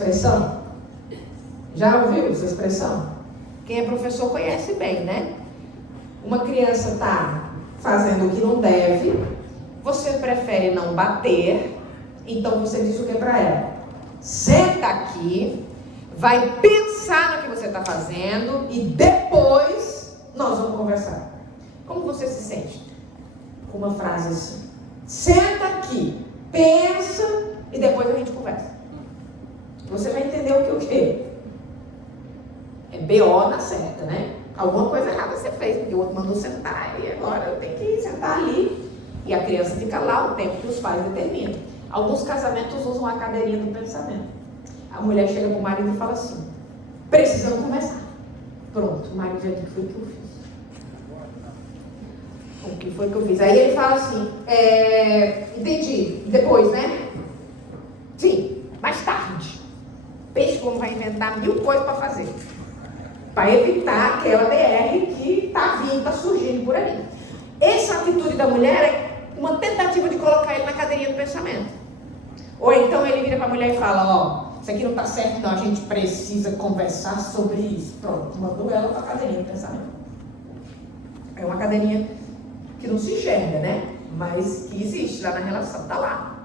expressão? Já ouviu essa expressão? Quem é professor conhece bem, né? Uma criança está fazendo o que não deve, você prefere não bater, então você diz o que para ela? Senta aqui, vai pensar no que você está fazendo e depois nós vamos conversar. Como você se sente? Com uma frase assim: senta aqui, pensa e depois a gente conversa. Você vai entender o que? É BO na certa, né? Alguma coisa errada você fez, porque o outro mandou sentar e agora eu tenho que sentar ali. E a criança fica lá o tempo que os pais determinam. Alguns casamentos usam a cadeirinha do pensamento. A mulher chega para o marido e fala assim: precisamos conversar. Pronto, o marido já disse: o que foi que eu fiz? Aí ele fala assim: entendi, depois, né? Sim, mais tarde. Peixe como vai inventar 1000 coisas para fazer, para evitar aquela DR que está vindo, está surgindo por aí. Essa atitude da mulher é uma tentativa de colocar ele na cadeirinha do pensamento. Ou então ele vira para a mulher e fala: ó, isso aqui não está certo, não, a gente precisa conversar sobre isso. Pronto, mandou ela para a cadeirinha do pensamento. É uma cadeirinha que não se enxerga, né? Mas que existe lá na relação, está lá.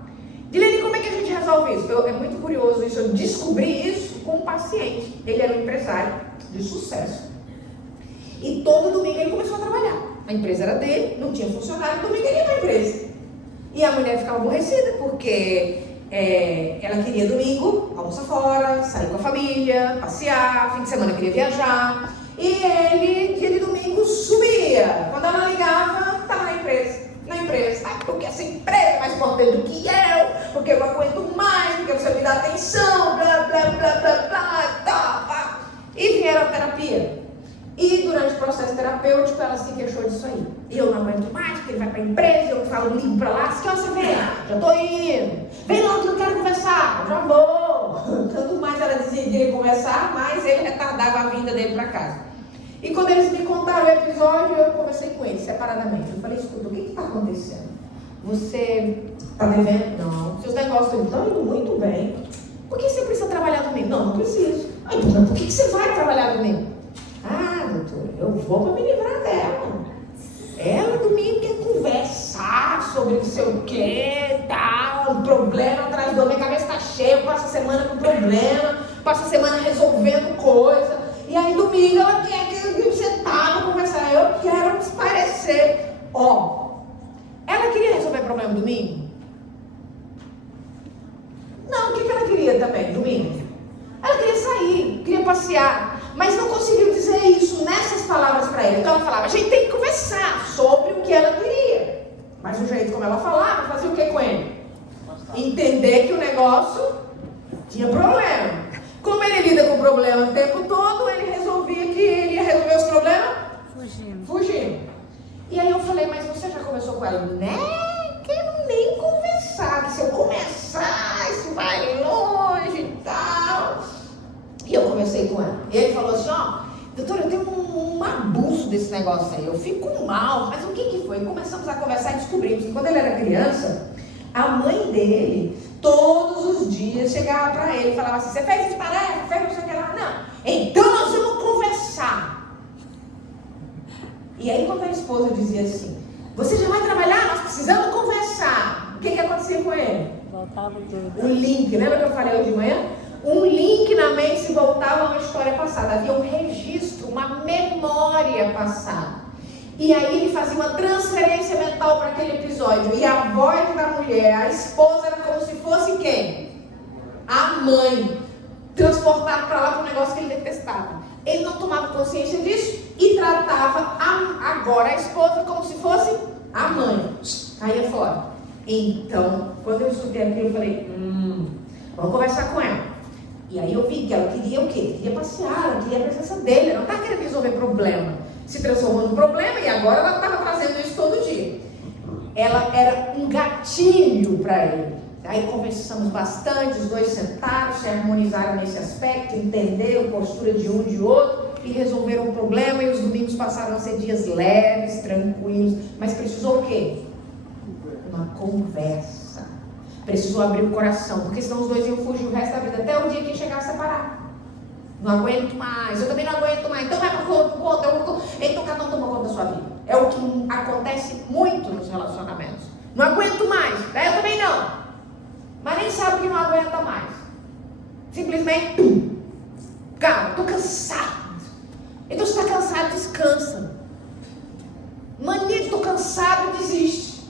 Dilene, como é que a gente resolve isso? É muito curioso isso, eu descobri isso com um paciente. Ele era um empresário de sucesso. E todo domingo ele começou a trabalhar. A empresa era dele, não tinha funcionário, domingo ele ia para a empresa. E a mulher ficava aborrecida, porque ela queria domingo, almoçar fora, sair com a família, passear, fim de semana queria viajar. E ele, dia de domingo, sumia. Quando ela ligava, estava na empresa. Porque essa empresa é mais importante do que eu, porque eu não aguento mais, porque você me dá atenção, blá, blá, blá, blá, blá, blá. E vieram a terapia. E durante o processo terapêutico, ela se queixou disso aí. Eu não aguento mais, porque ele vai para a empresa, eu falo, ligo para lá, que hora você vem? Já estou indo. Vem logo que eu quero conversar. Eu já vou. Quanto mais ela decidia conversar, mais ele retardava a vinda dele para casa. E quando eles me contaram o episódio, eu conversei com eles separadamente. Eu falei: escuta, o que está acontecendo? Você está devendo? Não. Seus negócios estão indo muito bem. Por que você precisa trabalhar domingo? Não, não preciso. Então, por que você vai trabalhar domingo? Ah, doutora, eu vou para me livrar dela. Ela domingo quer conversar sobre não sei o que, tal, um problema atrás do outro. Minha cabeça está cheia, eu passo a semana com problema, passo a semana resolvendo coisa. E aí domingo ela quer que eu sentar para conversar. Eu quero esparecer. Ela queria resolver problema domingo? Não, o que ela queria também domingo? Ela queria sair, queria passear, mas não conseguiu dizer isso nessas palavras para ele. Então ela falava: a gente tem que conversar sobre o que ela queria. Mas o jeito como ela falava, fazia o que com ele? Entender que o negócio tinha problema. Como ele lida com o problema o tempo todo, ele resolvia que ele ia resolver os problemas fugindo. E aí eu falei: mas você já conversou com ela? Né? Quero nem conversar, que se eu começar, isso vai longe e tal. E eu conversei com ela. E ele falou assim: doutora, eu tenho um abuso desse negócio aí, eu fico mal. Mas o que foi? Começamos a conversar e descobrimos que quando ele era criança, a mãe dele, todos os dias, chegava para ele e falava assim: você fez essa tarefa? Fez não sei o que lá? Não. Então nós vamos conversar. E aí quando a esposa dizia assim: você já vai trabalhar? Nós precisamos conversar. O que acontecia com ele? Voltava tudo. O link, lembra que eu falei hoje de manhã? Um link na mente se voltava a uma história passada. Havia um registro, uma memória passada. E aí ele fazia uma transferência mental para aquele episódio. E a voz da mulher, a esposa, era como se fosse quem? A mãe. Transportado para lá para um negócio que ele detestava. Ele não tomava consciência disso e tratava agora a esposa como se fosse a mãe. Caía fora. Então, quando eu escutei aquilo, eu falei: vamos conversar com ela. E aí eu vi que ela queria o quê? Queria passear, ela queria a presença dele. Ela não estava querendo resolver problema. Se transformou num problema e agora ela estava trazendo isso todo dia. Ela era um gatilho para ele. Aí conversamos bastante, os dois sentaram, se harmonizaram nesse aspecto, entenderam a postura de um e de outro e resolveram o problema. E os domingos passaram a ser dias leves, tranquilos. Mas precisou o quê? Uma conversa. Precisou abrir o coração, porque senão os dois iam fugir o resto da vida, até o dia que chegar parar. Não aguento mais, eu também não aguento mais. Então vai para conta, então cada um toma conta da sua vida. É o que acontece muito nos relacionamentos. Não aguento mais, eu também não. Mas nem sabe que não aguenta mais. Simplesmente, pum. Cara, estou cansado. Então você está cansado, descansa. Mania de estou cansado, desiste.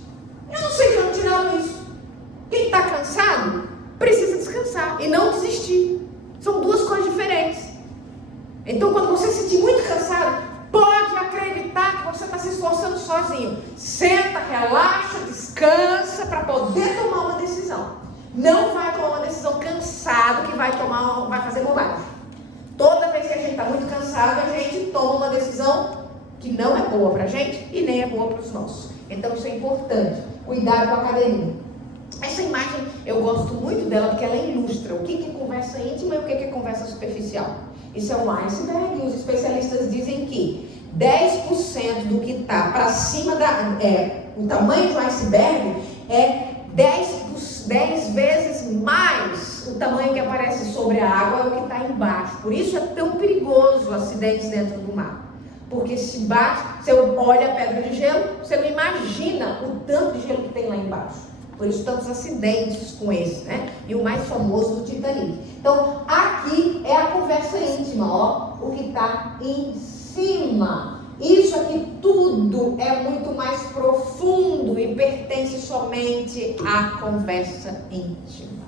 Eu não sei de onde tiraram isso. Quem está cansado precisa descansar e não desistir. São duas coisas diferentes. Então, quando você se sentir muito cansado, pode acreditar que você está se esforçando sozinho. Senta, relaxa, descansa para poder tomar uma decisão. Não vai tomar uma decisão cansado que vai fazer bobagem. Toda vez que a gente está muito cansado, a gente toma uma decisão que não é boa para a gente e nem é boa para os nossos. Então, isso é importante. Cuidado com a academia. Essa imagem, eu gosto muito dela porque ela ilustra o que é conversa íntima e o que é conversa superficial. Isso é um iceberg e os especialistas dizem que 10% do que está para cima o tamanho de um iceberg é 10 vezes mais o tamanho que aparece sobre a água é o que está embaixo. Por isso é tão perigoso acidentes dentro do mar. Porque se bate, você olha a pedra de gelo, você não imagina o tanto de gelo que tem lá embaixo. Por isso tantos acidentes com esse, né? E o mais famoso do Titanic. Então, aqui é a conversa íntima, ó. O que está em cima. Isso aqui tudo é muito mais profundo e pertence somente à conversa íntima.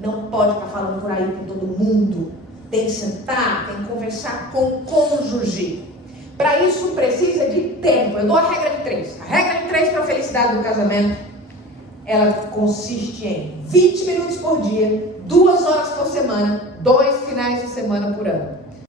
Não pode ficar falando por aí com todo mundo. Tem que sentar, tem que conversar com o cônjuge. Para isso precisa de tempo. Eu dou a regra de 3. A regra de 3 para a felicidade do casamento, ela consiste em 20 minutos por dia, 2 horas por semana, 2 finais de semana por ano.